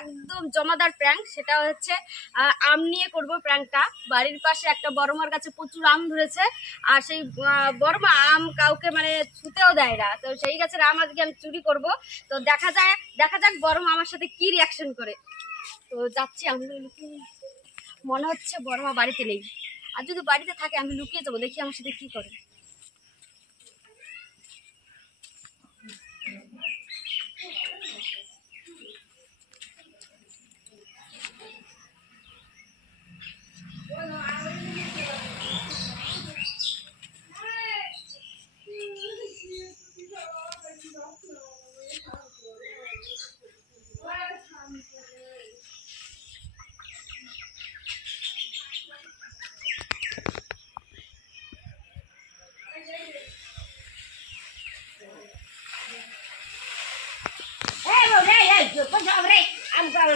একদম জমাদার প্র্যাঙ্ক। সেটা হচ্ছে আম নিয়ে করব প্র্যাঙ্কটা। বাড়ির পাশে একটা বড়মার কাছে প্রচুর আম ধরেছে, আর সেই বড়মা আম কাউকে মানে ছুতেও দেয় না। তো সেই গাছের আম আজকে আমি চুরি করব। তো দেখা যাক বড়মা আমার সাথে কি রিয়াকশন করে। তো যাচ্ছি আমি, মনে হচ্ছে বড়মা বাড়িতে নেই, আর যদি বাড়িতে থাকে আমি লুকিয়ে যাবো, দেখি আমার সাথে কি করে।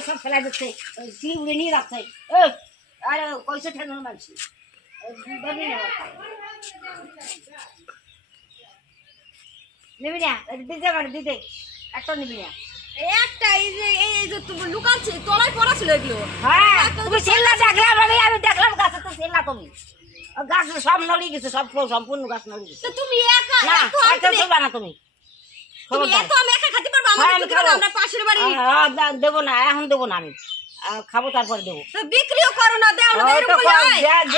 सब फैला देते उड़े नहीं रखते अरे कैसे ठेन मानसी निबी ना दिदे कर दिदे একটা নিবি না একটা এই যে তুমি লুকাচ্ছি তলায় পড়া ছিল এগুলো। হ্যাঁ তুমি সেল্লা দেখলাম আমি দেখলাম গাছে তো সেল্লা তুমি গাছ সব নড়ি গেছে, সব সম্পূর্ণ গাছ নড়ি গেছে। তো তুমি একা না এটা তো বানা তুমি এত আমি একা খেতে পারবো? আমরা পাশের বাড়ি দেবো না, এখন দেবো না, আমি খাবো তারপরে দেবো। তো বিক্রিও করো না, দাও না, এরকম বলে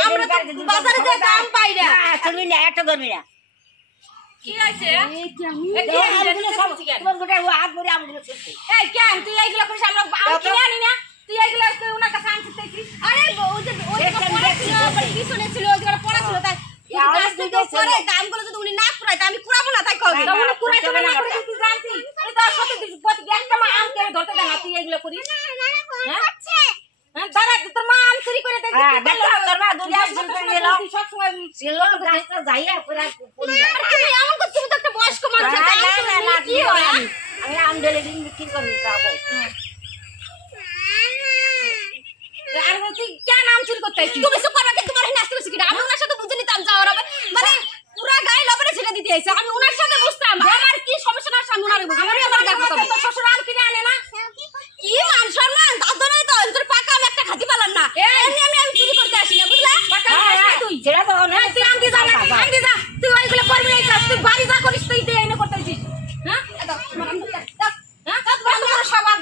আমরা তো বাজারে যে দাম পাই না। চলবি না, একটা ধরবি না। কি হইছে? এই তোমার গোটা হাত ভরে আমগুলো ছিড়ছে। এই কেন তুই এইগুলো করিস? আমরা আম কিনে আনি না, তুই এইগুলো ওনার কাছে আনছিস দেখছিস? আরে ওই যে পড়া ছিল, পিছনে ছিল, ওইগুলো পড়া ছিল, তাই দামগুলো যদি উনি না কুড়ায় তা আমি কুড়াবো না, তাই কবে উনি কুড়াইতে না করে তুই জানতি? উনি তো সত্যি প্রতি একটা মা আম কেড়ে ধরতে দেয় না, তুই এইগুলো করিস? দাঁড়া, তোর মা আম চুরি করে দেখি তোর মা দুনিয়া চুরি করে সব সময় ছিল গাছটা যাইয়া পুরা পড়ে যায়। তুমি এমন করছিস? তুমি তো একটা বয়স্ক মানুষ, কি হয়? আমি আম ঢেলে দিন বিক্রি করবি, খাবো। আর তুই কেন আম চুরি করতে আসছিস? তুমি সব করবে, তোমার এখানে আসতে বসে কিনা? আমি ওনার সাথে বুঝে নিতাম যাওয়ার হবে, মানে পুরা গায়ে লবণে ছেড়ে দিতে আইছে। আমি ওনার সাথে বুঝতাম আমার কি সমস্যা, না সামনে ওনারে বুঝি। আমি আবার দেখো তো শ্বশুর আম কিনে আনে না, কি মান সম্মান দাদা নাই তো তোর পাকা আমি একটা খাতি পালাম না। এমনি আমি চুরি করতে আসি না, বুঝলা? তুই ছেড়ে তো না, তুই আম দি যা, আম দি যা, তুই ওইগুলো করবি না, কাজ তুই বাড়ি যা করিস তুই দিয়ে এনে করতে আইছিস। হ্যাঁ তোমার আম দি দাও, হ্যাঁ তোমার স্বভাব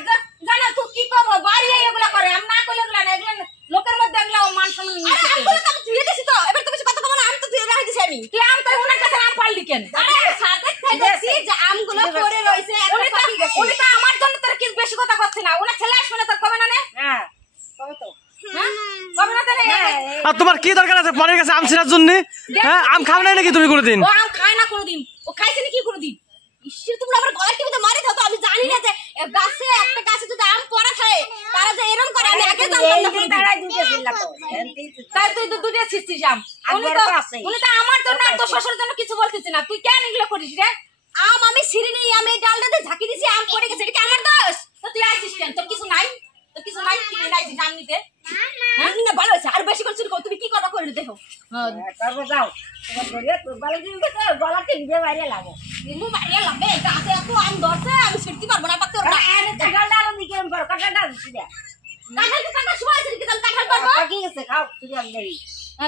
জানা তুই কি করবো? বাড়ি এগুলো করে, আমি না করলে এগুলো না, এগুলো লোকের মধ্যে এগুলো মান সম্মান নিয়ে আমগুলো তো আমি ধুয়ে দিছি। তো এবার তুমি কথা কব না, আমি তো ধুয়ে রাখি দিছি। আমি তুই আম তো ওনার কাছে আম পারলি কেন? আরে সাথে খাইছি যে আমগুলো পড়ে রইছে, উনি তো আমার জন্য তোর কি বেশি কথা করছিস না? ওনা ছেলে আসবে না তোর কবে না? হ্যাঁ কবে তো কবে না তাহলে? আর তোমার কি দরকার আছে পরের কাছে আম ছিঁড়ার জন্য? হ্যাঁ আম খাও নাই নাকি তুমি কোনোদিন? ও আম খায় না কোনোদিন, ও খাইছে নাকি কোনোদিন? ঈশ্বর, তোমরা আবার গলার টিভিতে মারি থাও তো। আমি জানি না যে গাছে একটা গাছে যদি আম পড়া থাকে তারা যে এরকম করে, আমি আগে জানতাম না। তারাই দুটো ছিলা তো তাই তুই তো দুটো ছিঁড়ছিস আম। উনি তো আমার জন্য আর তোর শ্বশুরের জন্য কিছু বলতেছিস না, তুই কেন এগুলো করিস রে? আম আমি ছিঁড়ি নি, আমি এই ডালটাতে ঝাঁকি দিছি, আম পড়ে গেছে, এটা কি আমার দোষ? তো তুই আইছিস কেন? তোর কিছু নাই, তোর কিছু নাই, তুই আইছিস জান নিতে? হ্যাঁ না, ভালো হয়েছে। আর বেশি করে চুরি কর, তুমি কি করবা করে দেখো। তারপর যাও তোমার ঘরে তোর গলা দিয়ে গেছে, গলা টিপে বাইরে লাগো। কিন্তু বাইরে লাগবে, গাছে এত আম ধরছে, আমি ছিঁড়তে পারবো না, পারতে পারবো না। আরে কাঁঠালটা আরো দিকে বড় কাঁঠালটা দিছি দে কাঁঠাল সময় আছে কি? তাহলে কাঁঠাল পারবো? কি গেছে খাও তুই আম দেই।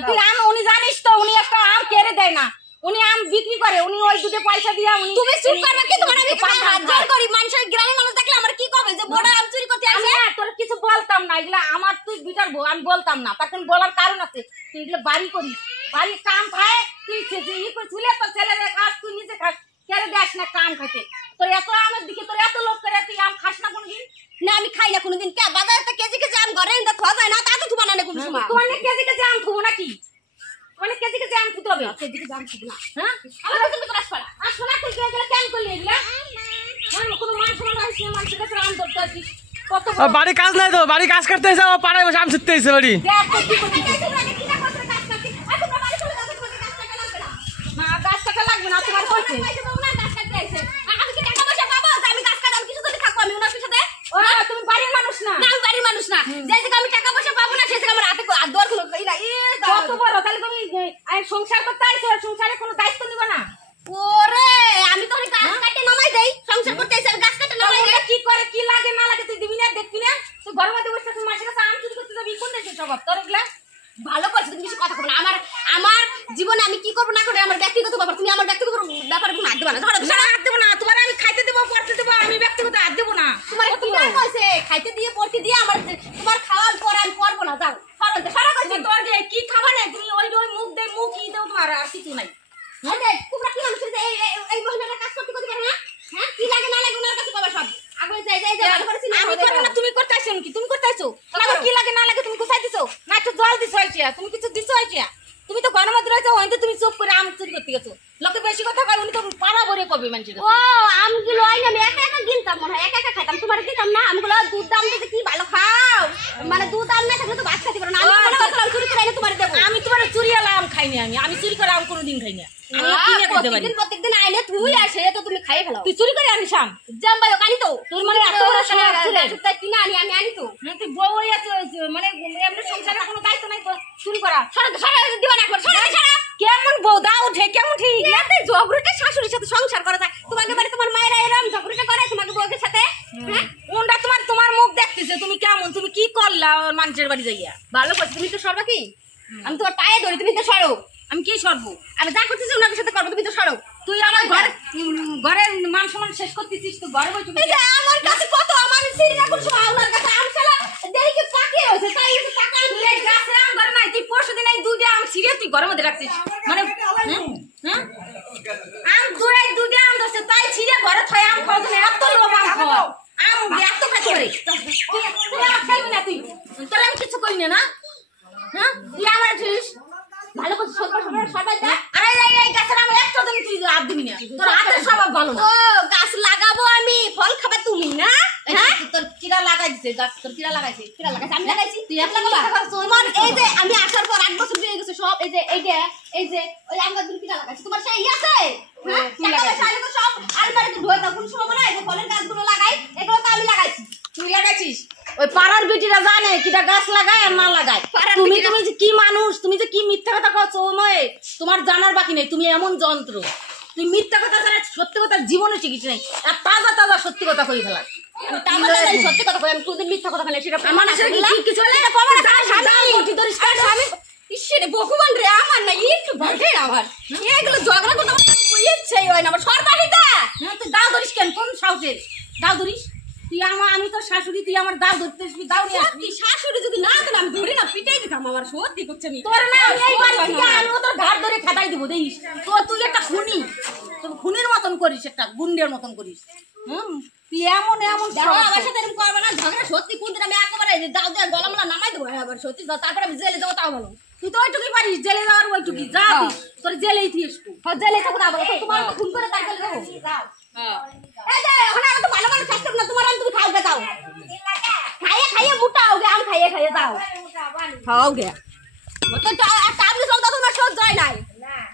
তুই আম, উনি জানিস তো উনি একটা আম কেড়ে দেয় না, উনি আম বিক্রি করে, উনি ওই দুটো পয়সা দিয়ে উনি। তুমি চুরি করবে কি? তোমার আমি হাত জোর করি, মানুষের গ্রামের মানুষ দেখলে আমার কি কবে যে বড় আম চুরি করতে আসে? তোর কিছু বলতাম না, এগুলা আমার তুই বিটার বউ, আমি বলতাম না। তখন বলার কারণ আছে, তুই এগুলো বাড়ি করিস, বাড়ির কাম খায়, তুই ছেলে তোর ছেলেরা খাস, তুই নিজে খাস, কেড়ে দেখ না কাম খাইতে। তোর এত আমের দিকে তোর এত লোক করে, তুই আম খাস না কোনোদিন? না আমি খাই না কোনোদিন। কে বাজারে তো কেজি কেজি আম ঘরে এনে খাওয়া যায় না, তা তো তুমি বানানে কোনো সময়। তোমার কেজি কেজি আম খাবো নাকি? অনেক কেজি কেজি আম খেতে হবে, কেজি কেজি আম খেতে না। হ্যাঁ আমার তুমি তো আসবা আর শোনা, তুই এগুলো কেন করলি? এগুলা কোনো মান শোনা আসছে, মানুষের কাছে আম ধরতে আসিস কত? বাড়ি কাজ নাই তো, বাড়ি কাজ করতে এসে পাড়ায় বসে আম ছিঁড়তে এসে বাড়ি। গাছ কাটা লাগবে না, তোমার হয়েছে আমি কি টাকা পয়সা পাবো? আমি গাছ কাটা কিছু যদি থাকবো আমি ওনার সাথে? তুমি বাড়ির মানুষ না? না আমি বাড়ির মানুষ না, যে থেকে আমি টাকা পয়সা পাবো না সে থেকে আমার হাতে দর হলো কত বড়। তাহলে তুমি সংসার করতে আইছো, সংসারে কোনো দায়িত্ব নিবা না? ওরে আমি তো গাছ কাটে নামাই দেই, সংসার করতে আইছি, গাছ কাটে নামাই দেই। কি করে কি লাগে না লাগে তুই দিবি না, দেখবি না? স্বভাব তোর এগুলা ভালো করছিস তুমি কিছু কথা বলো না আমার আমার জীবনে আমি কি করব না করে আমার ব্যক্তিগত ব্যাপার তুমি আমার ব্যক্তিগত ব্যাপারে কোনো হাত দেবা না ধরো হাত দেব না তোমার আমি খাইতে দেব পড়তে দেব আমি ব্যক্তিগত হাত দেব না তোমার কি না কইছে খাইতে দিয়ে পড়তে দিয়ে আমার তোমার খাওয়ার পর আমি করব না যাও সারা কইছে তোর কি খাবার নাই তুমি ওই ওই মুখ দে মুখ ই দাও তোমার আর কিছু নাই হ্যাঁ তোমরা কি মানুষ এই মহিলাটা কাজ করতে পারে না হ্যাঁ কি লাগে না লাগে ওনার কাছে কবে সব আগে যাই ভালো করে চিন্তা আমি করব না তুমি করতেছো কি তুমি করতেছো না কি লাগে না লাগে তুমি কোথায় দিছো না একটু জল দিছো আইছিয়া তুমি কিছু দিছো আইছিয়া তুমি তো গণমত রয়েছো হইতে তুমি চুপ করে আম চুরি করতে গেছো লোকে বেশি কথা কয় উনি তো পাড়া ভরে কবে মানুষের ও আমগুলো আইনা আমি একা একা কিনতাম মনে হয় একা একা খাইতাম তোমার দিতাম না আমগুলো দুধ দাম দিতে কি ভালো খাও মানে দুধ দাম না থাকলে তো ভাত খেতে পারো না আমি চুরি করে এনে তোমার দেব আমি তোমার চুরি আলা আম খাইনি আমি চুরি করে আম কোনোদিন খাই না প্রত্যেকদিন আইলে তুই আসে তো তুমি খাই ফেলো তুই চুরি করে আনিস আম জাম্বাই কানি তো তোর মানে এত বড় সমস্যা কিনা আমি আনি তো তুই বউ আছে মানে এমনি সংসারে কোনো দায়িত্ব নাই চুরি করা সারা দিবা না একবার সারা কেমন বউ দাও উঠে কেমন ঠিক এতে ঝগড়াটা শাশুড়ির সাথে সংসার করা যায় তোমাকে বাড়ি তোমার মায়েরা এরকম ঝগড়াটা করে তোমাকে বউয়ের সাথে হ্যাঁ ওন্ডা তোমার মুখ দেখতেছে তুমি কেমন তুমি কি করলা মানুষের বাড়ি যাইয়া ভালো করছো তুমি তো সরবা কি আমি তোমার পায়ে ধরি তুমি তো সরো আমি কি সরবো আমি যা করতেছি ওনার সাথে করবো তুমি তো সরো তুই আমার ঘরের মান সম্মান শেষ করতেছিস তো ঘরে বসে আমার কাছে কত আমার সিরিয়া করছো ওনার কাছে আম চালা দেরি কি পাকিয়ে হইছে তাই একটু টাকা তুই গাছে আম ঘরে নাই তুই পরশুদিন এই দুইটা আম সিরিয়া তুই ঘরের মধ্যে রাখছিস মানে হ্যাঁ আম দুরাই দুইটা আম ধরছে তাই সিরিয়া ঘরে থয় আম খাওয়া তুমি এত লোভ আম খাও আম এত খাইতে পারে তুই আমার খাইবি না তুই তোর আমি কিছু করি না হ্যাঁ তুই আমার ঠিক ভালো করে সবাই দা আরে এই গাছের আম একটা দিন তুই হাত দিবি না তোর হাতের স্বভাব ভালো না ও গাছ লাগাবো আমি ফল খাবে তুমি না হ্যাঁ তোর কিরা লাগাইছে গাছ তোর কিরা লাগাইছে আমি লাগাইছি তুই এক লাগাবা তোমার এই যে আমি আসার পর 8 বছর হয়ে গেছে সব এই যে ওই আম গাছগুলো কিরা লাগাইছে তোমার সেই আছে হ্যাঁ টাকা পয়সা তো সব আলমারিতে ঢোয় দাও কোন সময় না এই যে ফলের গাছগুলো লাগাই এগুলো তো আমি লাগাইছি তুই লাগাইছিস ওই পাড়ার বেটিরা জানে কিটা গাছ লাগায় আর না লাগায় তুমি যে কি মানুষ তুমি যে কি মিথ্যা কথা কইছো নয় তোমার জানার বাকি নেই তুমি এমন যন্ত্র তুই মিথ্যা কথা ছাড়া সত্যি কথা জীবনে শিখিস নাই আর তাজা সত্যি কথা কই ফেলা সত্যি কথা কই আমি কোনদিন মিথ্যা কথা বলি সেটা মানুষের কি কিছু হলে এটা প্রমাণ আছে স্বামী উঠি ধরিস স্বামী ইশ্বরে ভগবান রে আমার না একটু বাড়ে আমার এগুলো ঝগড়া করতে ইচ্ছেই হয় না আমার সরবাহিতা তুই দাও ধরিস কেন কোন সাহসের দাও ধরিস তুই আমি তো শাশুড়ি তুই আমার দাও ধরতে আসবি দাও নিয়ে আসবি শাশুড়ি যদি না দেন আমি ধরে না পিটাই দিতাম আমার সত্যি করছে আমি তোর না আমি এই বাড়ি থেকে আমি তোর ঘাট ধরে খেদাই দিব দেখিস তো তুই একটা খুনি তুই খুনির মতন করিস একটা গুন্ডের মতন করিস তুই এমন আমার সাথে এরকম করবে না ঝগড়া সত্যি কোনদিন আমি একেবারে দাও দিয়ে গলামলা নামাই দেবো আবার সত্যি তারপরে আমি জেলে যাবো তাও ভালো তুই তো ওইটুকুই পারিস জেলে যাওয়ার ওইটুকুই যা তোর জেলেই থিস তুই জেলে থাকো না বলো তোমার খুন করে তার জেলে যাবো এই যে ওখানে আমি তো ভালো ভালো কাজ করব না তোমার আমি তুমি খাওগে দাও খাইয়ে মোটা হোগে আম খাইয়ে দাও খাওগে তো টাবলে সব দাও তোমার সহ্য হয় নাই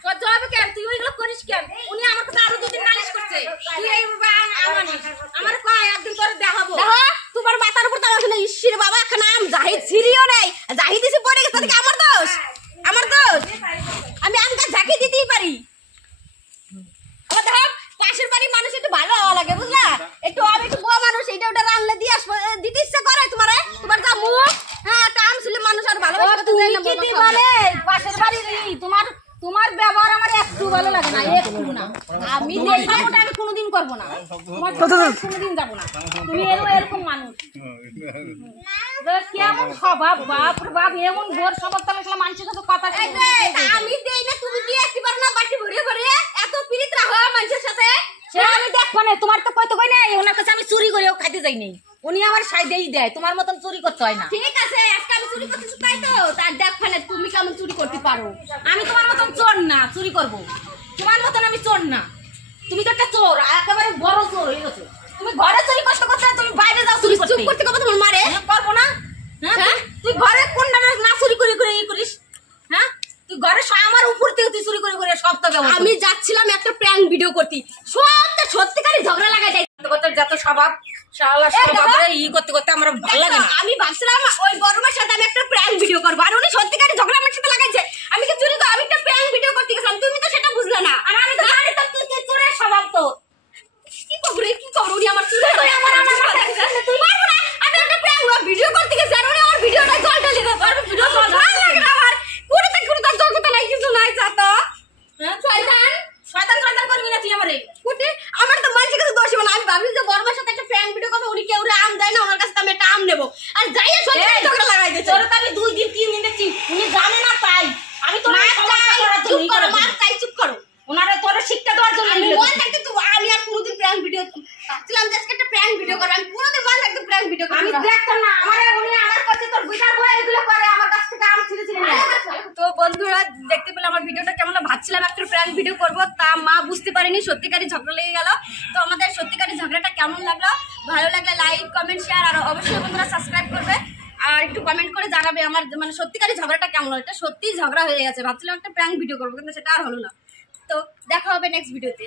সহ্য হবে কেন তুই ওইগুলো করিস কেন উনি আমার কাছে আরো দুদিন নালিশ করছে তুই এই আমার কয় একদিন করে দেখাবো দেখো তোমার মাথার উপর তাও শুনে ঈশ্বর বাবা এখন আম জাহিদ ছিড়িও নাই জাহিদ এসে পড়ে গেছে তাহলে আমার দোষ আমি আম গাছ ঝাঁকি দিতেই পারি আমার দেখো পাশের বাড়ির মানুষ একটু ভালো হওয়া লাগে বুঝলা একটু আমি একটু বুয়া মানুষ এইটা ওটা রান্না দিয়ে আসবো দিতে ইচ্ছা করে তোমার যা মুখ হ্যাঁ কাম ছিল মানুষ আর ভালোবাসা করতে যায় না কি বলে পাশের বাড়ির তোমার ব্যবহার আমার একটু ভালো লাগে না একটু না আমি সাপোর্ট আমি কোনোদিন করবো না তোমার কোনোদিন যাবো না তুমি এরকম মানুষ কেমন স্বভাব বাপ এমন ঘোর স্বভাব তাহলে মানুষের সাথে কথা আমি দেই না তুমি দিয়ে আসতে পারো না বাটি ভরে এত পীড়িত রাখো মানুষের সাথে আমি দেখবো না তোমার তো কত কই নাই ওনার কাছে আমি চুরি করেও খাইতে যাই নাই উনি আমার সাইডেই দেয় তোমার মতন চুরি করতে হয় না ঠিক আছে আজকে আমি চুরি করতেছি তাই তো তার দেখো না তুমি কেমন চুরি করতে পারো আমি তোমার মতন চোর না চুরি করব তোমার মতন আমি চোর না তুমি তো একটা চোর একেবারে বড় চোর হয়ে গেছো তুমি ঘরে চুরি করতে তুমি বাইরে যাও চুরি করতে চুপ করতে কত তোমার মারে করবো না হ্যাঁ তুই ঘরে কোনটা না চুরি করে করিস হ্যাঁ তুই ঘরে আমার উপর থেকে তুই চুরি করে সব তো আমি যাচ্ছিলাম একটা প্র্যাঙ্ক ভিডিও করতে সত্যিকারই ঝগড়া লাগাই যাই যত স্বভাব করতে আমার ভালো লাগে না আমি ভাবছিলাম ওই গরমের সাথে আমি একটা প্র্যাঙ্ক ভিডিও করবো আর উনি সত্যিকারই ঝগড়া আমার সাথে লাগাইছে আমি কি চুরি আমি একটা প্র্যাঙ্ক ভিডিও করতে গেছিলাম তুমি তো সেটা বুঝলে না আর আমি তো জানি তো তুই চোরের স্বভাব তো কি করবো উনি আমার চুরি করে আমার তুই পারবো না আমি একটা প্র্যাঙ্ক ভিডিও করতে গেছি আর উনি আমার ভিডিওটা জল ঢেলে দিল ভাবছিলাম যে আজকে একটা প্র্যাঙ্ক ভিডিও করব, আমি পুরো দিন বন্ধ একদম প্র্যাঙ্ক ভিডিও করব। আমি দেখতাম না উনি আমার কাছে তোর বিশাল বই এগুলো করে আমার কাছ থেকে আম ছিঁড়ে ছিঁড়ে নেয়। তো বন্ধুরা দেখতে পেলে আমার ভিডিওটা কেমন লাগলো, ভাবছিলাম একটা প্র্যাঙ্ক ভিডিও করব, তা মা বুঝতে পারেনি সত্যিকারই ঝগড়া লেগে গেল। তো আমাদের সত্যিকারই ঝগড়াটা কেমন লাগলো, ভালো লাগলে লাইক কমেন্ট শেয়ার আর অবশ্যই বন্ধুরা সাবস্ক্রাইব করবে আর একটু কমেন্ট করে জানাবে আমার মানে সত্যিকারই ঝগড়াটা কেমন হলো। এটা সত্যিই ঝগড়া হয়ে গেছে, ভাবছিলাম একটা প্র্যাঙ্ক ভিডিও করবো কিন্তু সেটা আর হলো না। তো দেখা হবে নেক্সট ভিডিওতে।